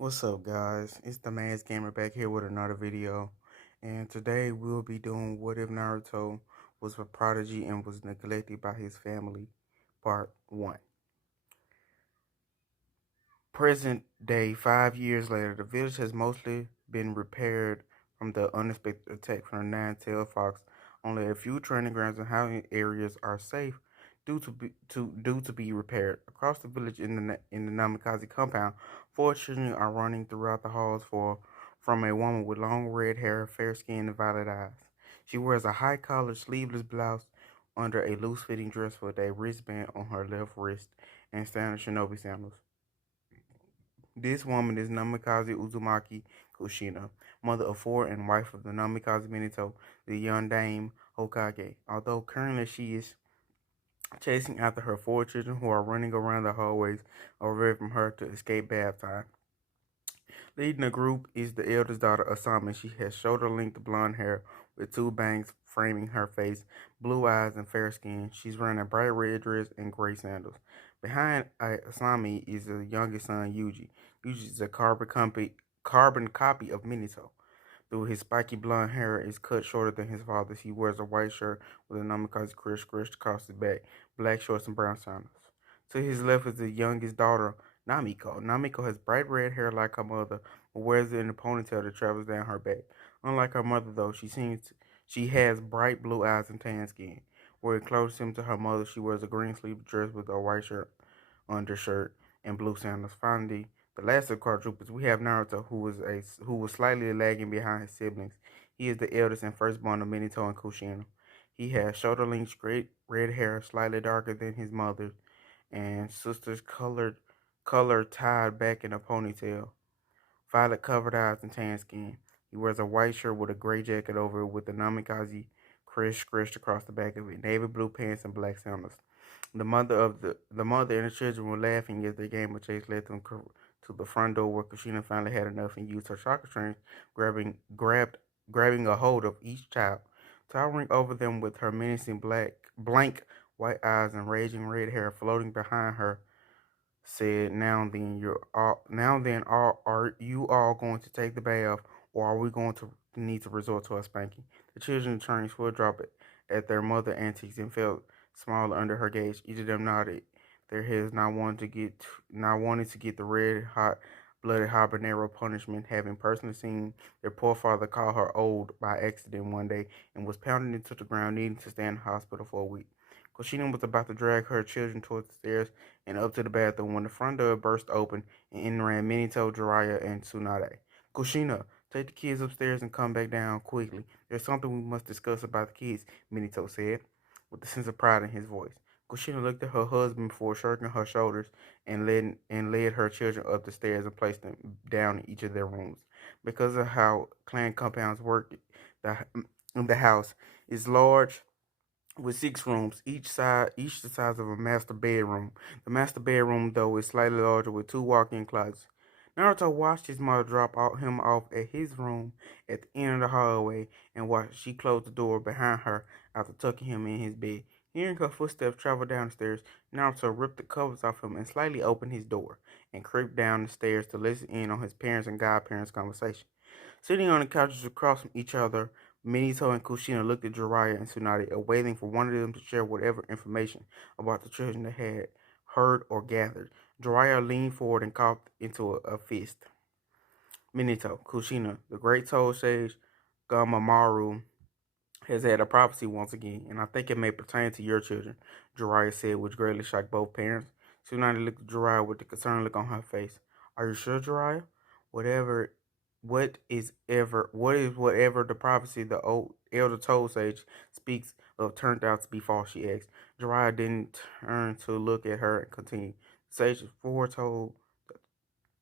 What's up, guys? It's the Mads Gamer back here with another video, and today we'll be doing What If Naruto was a prodigy and was neglected by his family, Part 1. Present day, 5 years later, the village has mostly been repaired from the unexpected attack from the nine-tailed fox. Only a few training grounds and housing areas are safe due to be repaired. Across the village in the Namikaze compound, four children are running throughout the halls from a woman with long red hair, fair skin, and violet eyes. She wears a high-collared, sleeveless blouse under a loose-fitting dress with a wristband on her left wrist and standard shinobi sandals. This woman is Namikaze Uzumaki Kushina, mother of four and wife of the Namikaze Minato, the young Dame Hokage. Although currently she is chasing after her four children who are running around the hallways away from her to escape bath time. Leading the group is the eldest daughter, Asami. She has shoulder-length blonde hair with two bangs framing her face, blue eyes, and fair skin. She's wearing a bright red dress and gray sandals. Behind Asami is the youngest son, Yuji. Yuji is a carbon copy of Minato. Though his spiky blonde hair is cut shorter than his father's, he wears a white shirt with a namikaze crest scratched across his back, black shorts, and brown sandals. To his left is the youngest daughter, Namiko. Namiko has bright red hair like her mother, but wears it in a ponytail that travels down her back. Unlike her mother, though, she has bright blue eyes and tan skin. Wearing close similar to her mother, she wears a green sleeve dress with a white undershirt and blue sandals. Finally, the last of the quadruples, we have Naruto, who was slightly lagging behind his siblings. He is the eldest and firstborn of Minato and Kushina. He has shoulder-length straight red hair, slightly darker than his mother's, and sister's color tied back in a ponytail, violet covered eyes, and tan skin. He wears a white shirt with a gray jacket over it with the namikaze crest scratched across the back of it, navy blue pants, and black sandals. The mother and the children were laughing as their game of chase led them to the front door where Kushina finally had enough and used her chakra strings, grabbing a hold of each child, towering over them with her menacing blank white eyes and raging red hair floating behind her. Said, now then, are you all going to take the bath, or are we going to need to resort to a spanking? The children turned full drop at their mother antics and felt smaller under her gaze. Each of them nodded their heads, not wanting to get the red hot blooded habanero punishment, having personally seen their poor father call her old by accident one day and was pounded into the ground, needing to stay in the hospital for a week. Koshina was about to drag her children towards the stairs and up to the bathroom when the front door burst open and in ran Minito, Jiraiya, and Tsunade. Kushina, take the kids upstairs and come back down quickly. There's something we must discuss about the kids, Minito said, with a sense of pride in his voice. Kushina looked at her husband before shrugging her shoulders and led her children up the stairs and placed them down in each of their rooms. Because of how clan compounds work, the, the house is large with six rooms, each the size of a master bedroom. The master bedroom, though, is slightly larger with two walk-in closets. Naruto watched his mother him off at his room at the end of the hallway and watched she close the door behind her after tucking him in his bed. Hearing her footsteps travel down the stairs, Naruto ripped the covers off him and slightly opened his door and crept down the stairs to listen in on his parents' and godparents' conversation. Sitting on the couches across from each other, Minato and Kushina looked at Jiraiya and Tsunade, awaiting for one of them to share whatever information about the children they had heard or gathered. Jiraiya leaned forward and coughed into a fist. Minato, Kushina, the great soul sage Gamamaru has had a prophecy once again, and I think it may pertain to your children, Jiraiya said, which greatly shocked both parents. Tsunade looked at Jiraiya with a concerned look on her face. Are you sure, Jiraiya? Whatever what is whatever the prophecy the old elder told sage speaks of turned out to be false, she asked. Jiraiya didn't turn to look at her and continued. The sage foretold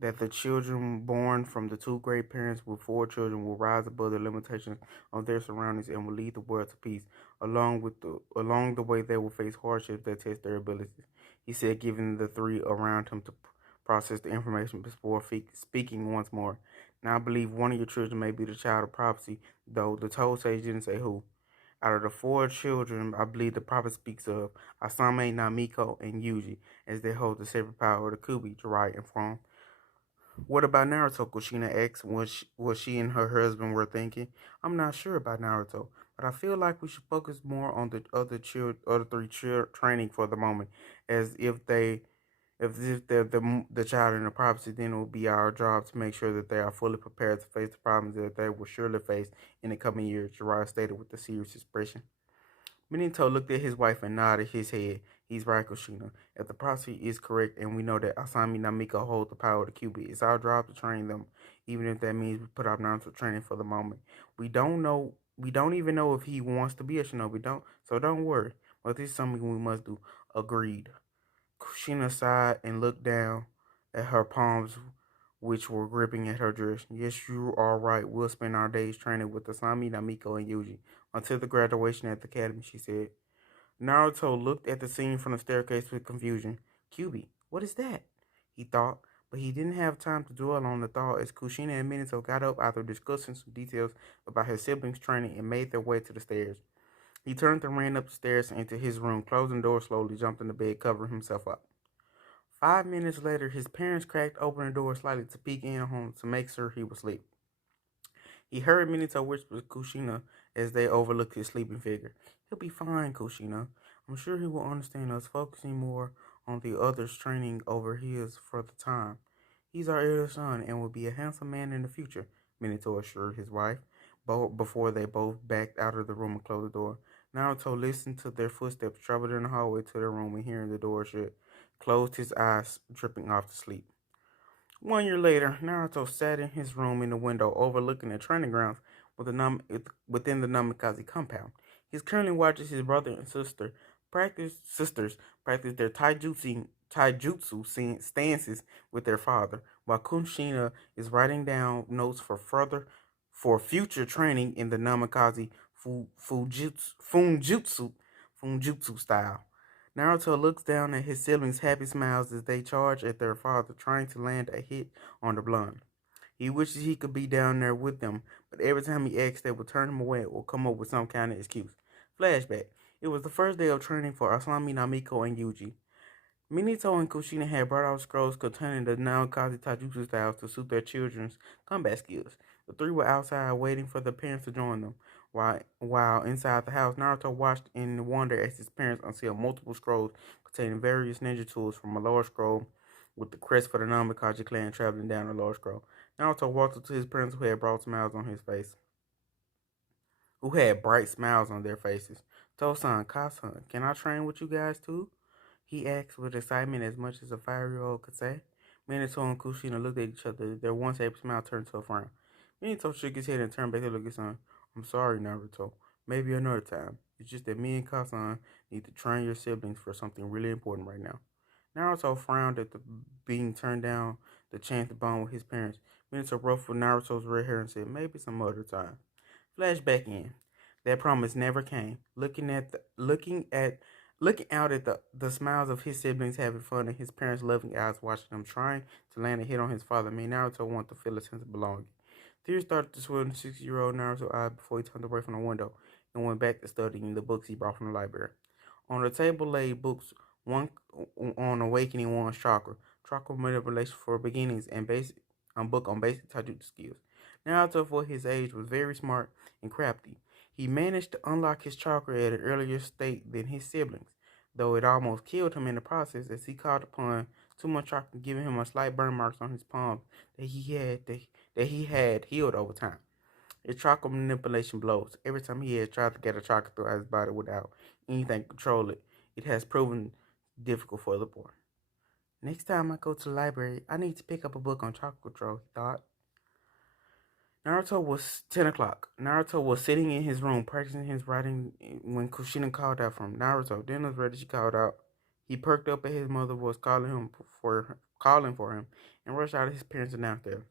that the children born from the two great parents with four children will rise above the limitations of their surroundings and will lead the world to peace. Along the way, they will face hardships that test their abilities. He said, giving the three around him to process the information before speaking once more. Now, I believe one of your children may be the child of prophecy, though the told sage didn't say who. Out of the four children, I believe the prophet speaks of Asame, Namiko, and Yuji, as they hold the sacred power of the Kubi, Jiraiya informed. What about Naruto? Kushina asked what she and her husband were thinking. I'm not sure about Naruto, but I feel like we should focus more on the other three training for the moment, as if they're the child in the prophecy, then it will be our job to make sure that they are fully prepared to face the problems that they will surely face in the coming years, Jiraiya stated with a serious expression. Benito looked at his wife and nodded his head. He's right, Kushina. If the prophecy is correct and we know that Asami Namiko holds the power to Kyuubi, it's our job to train them, even if that means we put off Naruto training for the moment. We don't even know if he wants to be a shinobi, so don't worry. But this is something we must do. Agreed. Kushina sighed and looked down at her palms, which were gripping at her dress. Yes, you are right. We'll spend our days training with Asami, Namiko, and Yuji until the graduation at the academy, she said. Naruto looked at the scene from the staircase with confusion. Kyuubi, what is that? He thought, but he didn't have time to dwell on the thought as Kushina and Minato got up after discussing some details about his siblings' training and made their way to the stairs. He turned and ran up the stairs into his room, closing the door slowly, jumped in the bed, covering himself up. 5 minutes later, his parents cracked open the door slightly to peek in on him to make sure he was asleep. He heard Minato whisper to Kushina as they overlooked his sleeping figure. He'll be fine, Kushina. I'm sure he will understand us focusing more on the others' training over his for the time. He's our eldest son and will be a handsome man in the future, Minato assured his wife, before they both backed out of the room and closed the door. Naruto listened to their footsteps travel in the hallway to their room and hearing the door shut, closed his eyes, dripping off to sleep. 1 year later, Naruto sat in his room in the window overlooking the training grounds within the Namikaze compound. He currently watches his brother and sisters practice their taijutsu stances with their father, while Kunshina is writing down notes for future training in the Namikaze funjutsu style. Naruto looks down at his siblings' happy smiles as they charge at their father, trying to land a hit on the blonde. He wishes he could be down there with them, but every time he asks, they will turn him away or come up with some kind of excuse. Flashback. It was the first day of training for Asami, Namiko, and Yuji. Minato and Kushina had brought out scrolls containing the Naokazi Taijutsu styles to suit their children's combat skills. The three were outside waiting for their parents to join them. While inside the house, Naruto watched in wonder as his parents unsealed multiple scrolls containing various ninja tools from a lower scroll with the crest for the Namikaze clan traveling down the lower scroll. Naruto walked up to his parents who had bright smiles on their faces. Tosan, Kasan, can I train with you guys too? He asked with excitement as much as a 5-year-old could say. Minato and Kushina looked at each other. Their once happy smile turned to a frown. Minato shook his head and turned back to look at his son. I'm sorry, Naruto. Maybe another time. It's just that me and Kasan need to train your siblings for something really important right now. Naruto frowned at the being turned down the chance to bond with his parents. Minato ruffled Naruto's red hair and said, maybe some other time. Flashback in. That promise never came. Looking out at the smiles of his siblings having fun and his parents' loving eyes watching him trying to land a hit on his father made Naruto want to feel a sense of belonging. Tears started to swell in the 6-year-old Naruto's eyes before he turned away from the window and went back to studying the books he brought from the library. On the table lay books, one on awakening one's chakra manipulation for beginnings, and basic a book on basic taijutsu skills. Naruto, for his age, was very smart and crafty. He managed to unlock his chakra at an earlier state than his siblings, though it almost killed him in the process as he caught upon too much chakra, giving him a slight burn marks on his palms that he had healed over time. His chakra manipulation blows. Every time he has tried to get a chakra through his body without anything to control it, it has proven difficult for the boy. Next time I go to the library, I need to pick up a book on chakra control, he thought. Naruto was 10 o'clock. Naruto was sitting in his room practicing his writing when Kushina called out from him. Naruto, dinner's ready, she called out. He perked up as his mother was calling for him and rushed out of his parents and downstairs.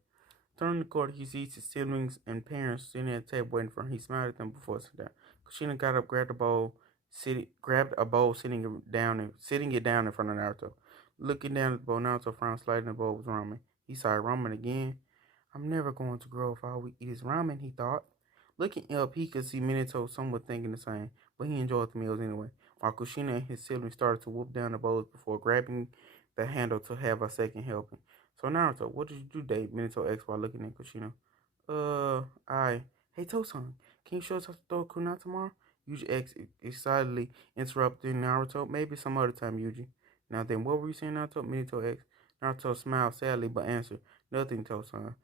Turning the corner, he sees his siblings and parents sitting at the table waiting for him. He smiled at them before sitting down. Kushina got up, grabbed a bowl, sitting it down in front of Naruto. Looking down at the bowl, Naruto frowned slightly, and the bowl was ramen. He saw ramen again. I'm never going to grow if all we eat is ramen, he thought. Looking up, he could see Minato somewhat thinking the same, but he enjoyed the meals anyway, while Kushina and his siblings started to whoop down the bowls before grabbing the handle to have a second helping. So Naruto, what did you do today? Minato asked while looking at Kushina. I. Hey, Tosan, can you show us how to throw a kunai tomorrow? Yuji excitedly interrupting Naruto. Maybe some other time, Yuji. Now then, what were you saying, Naruto? Minato asked. Naruto smiled sadly but answered, Nothing, Tosan.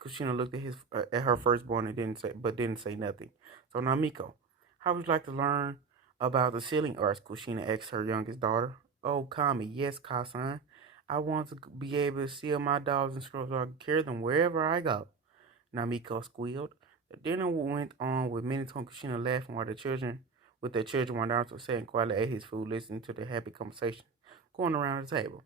Kushina looked at her firstborn and didn't say nothing. So Namiko, how would you like to learn about the sealing arts? Kushina asked her youngest daughter. Oh, Kami, yes, Kasan. I want to be able to seal my dolls and scrolls so I can carry them wherever I go. Namiko squealed. The dinner went on with Minato and Kushina laughing with their children while Naruto sat and quietly ate his food, listening to their happy conversation going around the table.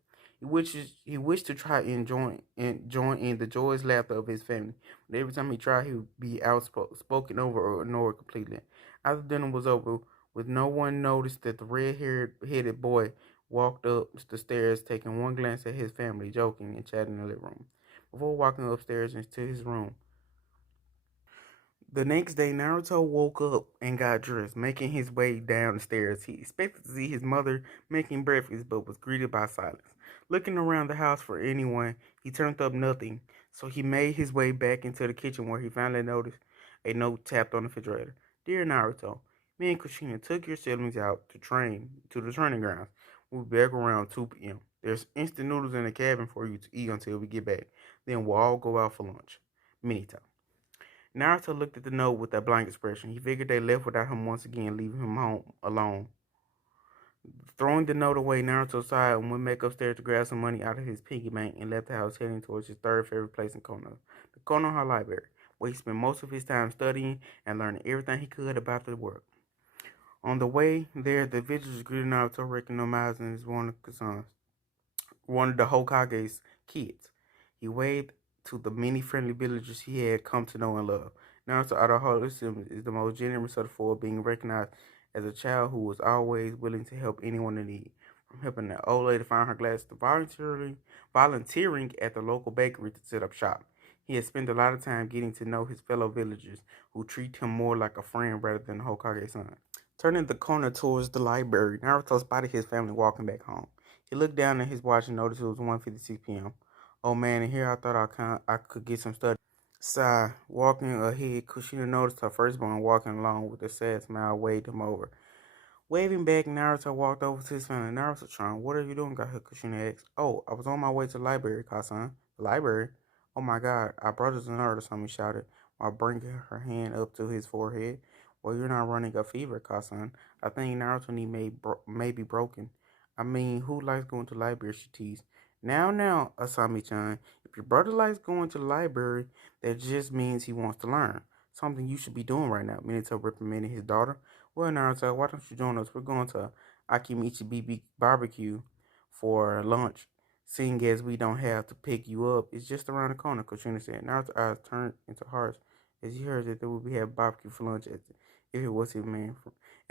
He wished to try and join in the joyous laughter of his family, but every time he tried, he would be outspoken over or ignored completely. After dinner was over, with no one noticed that the red-headed boy walked up the stairs, taking one glance at his family, joking and chatting in the living room, before walking upstairs into his room. The next day, Naruto woke up and got dressed, making his way down the stairs. He expected to see his mother making breakfast, but was greeted by silence. Looking around the house for anyone, he turned up nothing, so he made his way back into the kitchen where he finally noticed a note tapped on the refrigerator. Dear Naruto, me and Kushina took your siblings out to the training grounds. We'll be back around 2 p.m. There's instant noodles in the cabin for you to eat until we get back. Then we'll all go out for lunch. Minito. Naruto looked at the note with a blank expression. He figured they left without him once again, leaving him home alone. Throwing the note away, Naruto sighed and went back upstairs to grab some money out of his piggy bank and left the house heading towards his third favorite place in Konoha, the Konoha Library, where he spent most of his time studying and learning everything he could about the world. On the way there, the villagers greeted Naruto, recognizing as one of the Hokage's kids. He waved to the many friendly villagers he had come to know and love. Naruto out of all his siblings is the most generous of the four, being recognized as a child who was always willing to help anyone in need. From helping the old lady find her glasses to volunteering at the local bakery to set up shop. He had spent a lot of time getting to know his fellow villagers, who treat him more like a friend rather than a Hokage's son. Turning the corner towards the library, Naruto spotted his family walking back home. He looked down at his watch and noticed it was 1:56 p.m. Oh man, and here I thought I could get some study. Sigh. Walking ahead, Kushina noticed her firstborn walking along with a sad smile, waved him over. Waving back, Naruto walked over to his family. Naruto-chan, what are you doing out here? Kushina asked. Oh, I was on my way to the library, Kasan. The library? Oh my god, our brothers and Naruto, Sami shouted while bringing her hand up to his forehead. Well, you're not running a fever, Kasan. I think Naruto may be broken. I mean, who likes going to the library, she teased. Now, Asami-chan, if your brother likes going to the library, that just means he wants to learn. Something you should be doing right now, Minato reprimanded his daughter. Well, Naruto, why don't you join us? We're going to Akimichi BB barbecue for lunch. Seeing as we don't have to pick you up, it's just around the corner, Katrina said. Naruto's eyes turned into hearts as he heard that they would be having barbecue for lunch if it was his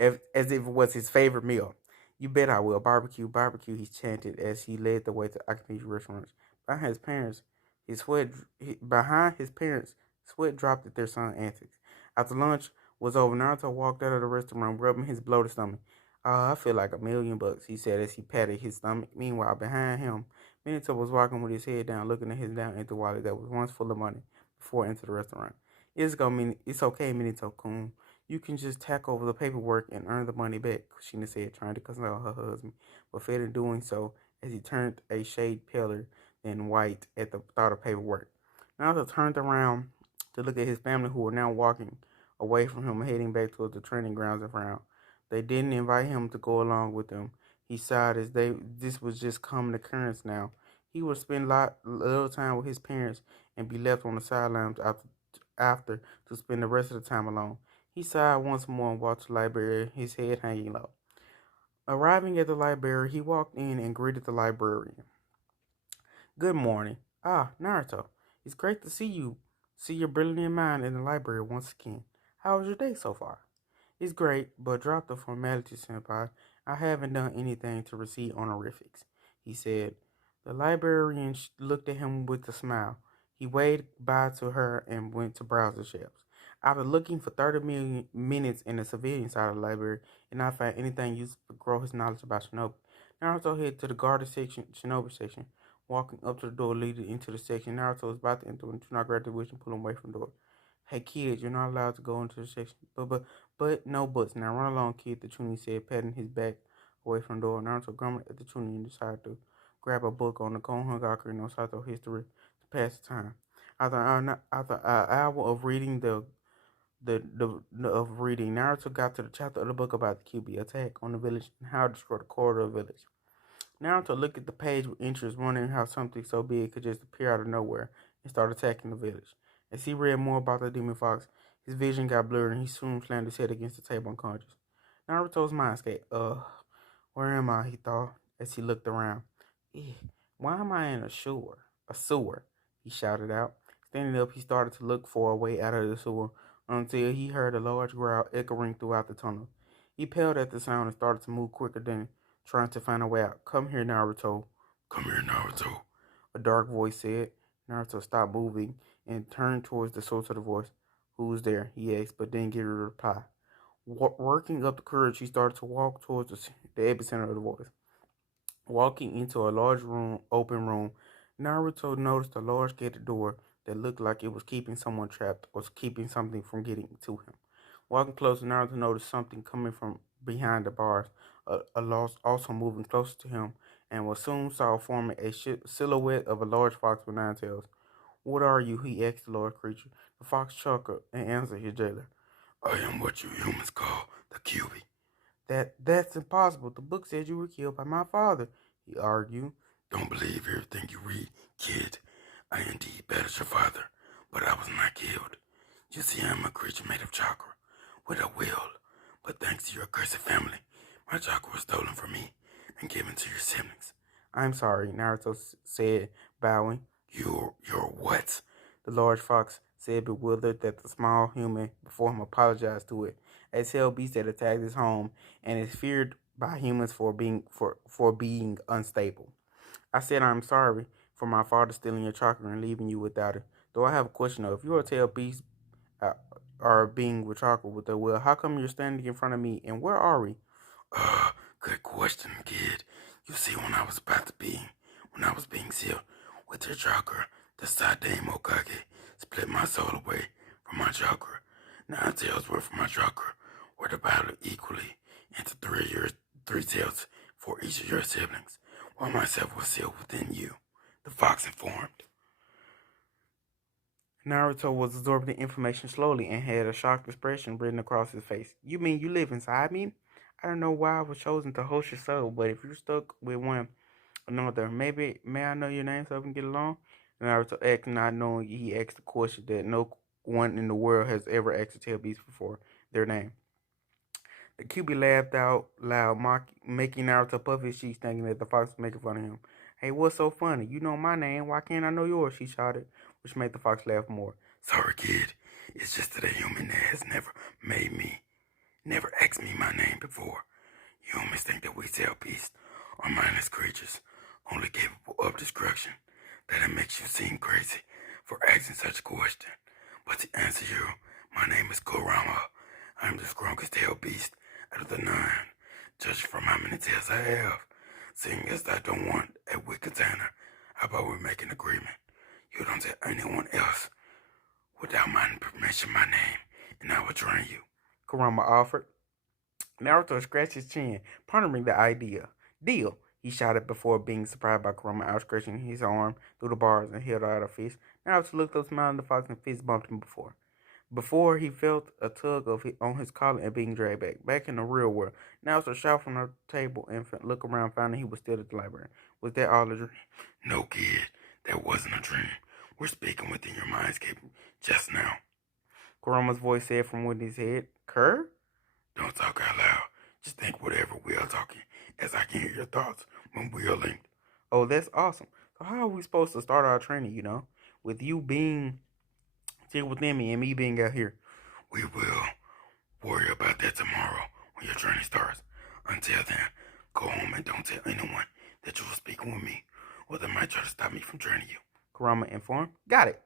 as if it was his favorite meal. You bet I will. Barbecue, barbecue, he chanted as he led the way to Akimichi restaurants. Behind his parents, behind his parents, sweat dropped at their son's antics. After lunch was over, Naruto walked out of the restaurant, rubbing his bloated stomach. I feel like $1,000,000, he said as he patted his stomach. Meanwhile, behind him, Minato was walking with his head down, looking at his down empty wallet that was once full of money before entering the restaurant. It's okay, Minato-kun. You can just tack over the paperwork and earn the money back, Kushina said, trying to console her husband, but failed in doing so as he turned a shade paler than white at the thought of paperwork. Naruto turned around to look at his family, who were now walking away from him, heading back towards the training grounds and frowned. They didn't invite him to go along with them. He sighed as this was just common occurrence now. He would spend little time with his parents and be left on the sidelines after to spend the rest of the time alone. He sighed once more and walked to the library, his head hanging low. Arriving at the library, he walked in and greeted the librarian. Good morning. Ah, Naruto. It's great to see your brilliant mind in the library once again. How was your day so far? It's great, but drop the formality, senpai. I haven't done anything to receive honorifics, he said. The librarian looked at him with a smile. He waved bye to her and went to browse the shelves. After looking for 30 million minutes in the civilian side of the library and not find anything useful to grow his knowledge about Shinobi, Naruto headed to the guarded section, Shinobi section, walking up to the door leading into the section. Naruto was about to enter when Tsunade grabbed the witch and pulled him away from the door. Hey kid, you're not allowed to go into the section. But no buts. Now run along, kid, the Chunin said, patting his back away from the door. Naruto grumbled at the Chunin and decided to grab a book on the Konohagakure no Sato history to pass the time. After an hour of reading of reading, Naruto got to the chapter of the book about the QB attack on the village and how to destroy the core of the village. Naruto looked at the page with interest, wondering how something so big could just appear out of nowhere and start attacking the village. As he read more about the demon fox, his vision got blurred and he soon slammed his head against the table unconscious. Naruto's mind escaped. Where am I? He thought as he looked around. Eh, why am I in a sewer? A sewer, he shouted out. Standing up, he started to look for a way out of the sewer until he heard a large growl echoing throughout the tunnel. He paled at the sound and started to move quicker than trying to find a way out. Come here, Naruto. Come here, Naruto. A dark voice said. Naruto stopped moving and turned towards the source of the voice. Who's there? He asked, but didn't get a reply. Working up the courage, he started to walk towards the epicenter of the voice. Walking into a large open room, Naruto noticed a large gated door that looked like it was keeping someone trapped or keeping something from getting to him. Walking closer, Naruto noticed something coming from behind the bars, a lost also moving closer to him, and was soon saw forming a silhouette of a large fox with 9 tails. What are you? He asked the large creature. The fox chuckled and answered his jailer. I am what you humans call the QB. That's impossible. The book says you were killed by my father, he argued. Don't believe everything you read, kid. I indeed battered your father, but I was not killed. You see, I'm a creature made of chakra, with a will. But thanks to your cursed family, my chakra was stolen from me and given to your siblings. I'm sorry, Naruto said, bowing. You're what? The large fox said, bewildered that the small human before him apologized to it. A tail beast that attacked his home and is feared by humans for being unstable. I said I'm sorry for my father stealing your chakra and leaving you without it. Though I have a question though. If you're a tail beast uh, or being with chakra with a will, how come you're standing in front of me and where are we? Good question, kid. You see, when I was being sealed with your chakra, the Sadame Okage split my soul away from my chakra. 9 tails worth of my chakra were divided equally into three tails for each of your siblings, while myself was sealed within you, the fox informed. Naruto was absorbing the information slowly and had a shocked expression written across his face. You mean you live inside me? I don't know why I was chosen to host your soul, but if you're stuck with one another, maybe may I know your name so we can get along? Naruto asked, not knowing he asked a question that no one in the world has ever asked a tail beast before, their name. The QB laughed out loud, making Naruto puff his cheeks, thinking that the fox was making fun of him. Hey, what's so funny? You know my name. Why can't I know yours? She shouted, which made the fox laugh more. Sorry, kid. It's just that a human that has never asked me my name before. Humans think that we tail beasts are mindless creatures, only capable of destruction. That it makes you seem crazy for asking such a question. But to answer you, my name is Kurama. I'm the strongest tail beast out of the 9, judging from how many tails I have. Seeing as I don't want a weak container, how about we make an agreement? You don't tell anyone else without my permission my name, and I will train you. Kurama offered. Naruto scratched his chin, pondering the idea. Deal, he shouted before being surprised by Kurama outstretching his arm through the bars and held out a fist. Naruto looked up, smiling at the fox, and fist bumped him before he felt a tug on his collar and being dragged back in the real world. Naruto shot from the table and looked around, finding he was still at the library. Was that all a dream? No, kid, that wasn't a dream. We're speaking within your mindscape just now. Kurama's voice said from within his head. Kerr? Don't talk out loud. Just think whatever we are talking, as I can hear your thoughts when we are linked. Oh, that's awesome. So how are we supposed to start our training, with you being still within me and me being out here? We will worry about that tomorrow when your training starts. Until then, go home and don't tell anyone that you were speaking with me, or they might try to stop me from training you. Kurama informed. Got it.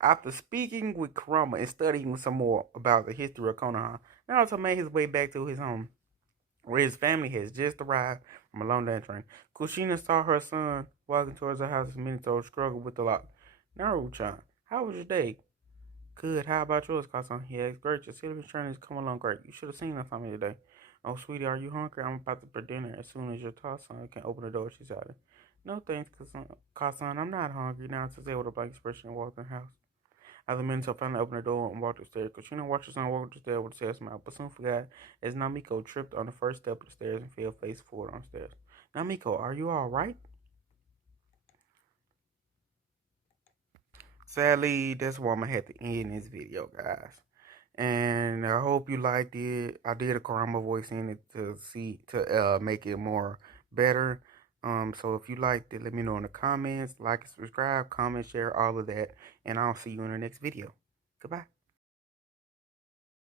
After speaking with Kurama and studying some more about the history of Konoha, Naruto made his way back to his home. where his family has just arrived from a long day train. Kushina saw her son walking towards her house as Minato struggled with the lock. Naruto-chan, how was your day? Good. How about yours, Kasan? He asked. Great. Your Sylvia's training is coming along great. You should have seen us on me today. Oh, sweetie, are you hungry? I'm about to prepare dinner as soon as your son can open the door. She shouted. No thanks, Kasan. I'm not hungry now. To say with a blank expression and walked in the house. After minutes, I finally opened the door and walked upstairs. Katrina watched her son walk up the stairs with a sad smile, but soon forgot as Namiko tripped on the first step of the stairs and fell face forward on the stairs. Namiko, are you all right? Sadly, that's where I'm gonna have to end this video, guys. And I hope you liked it. I did a Karama voice in it to make it more better. So if you liked it, let me know in the comments. Like and subscribe, comment, share, all of that, and I'll see you in the next video. Goodbye.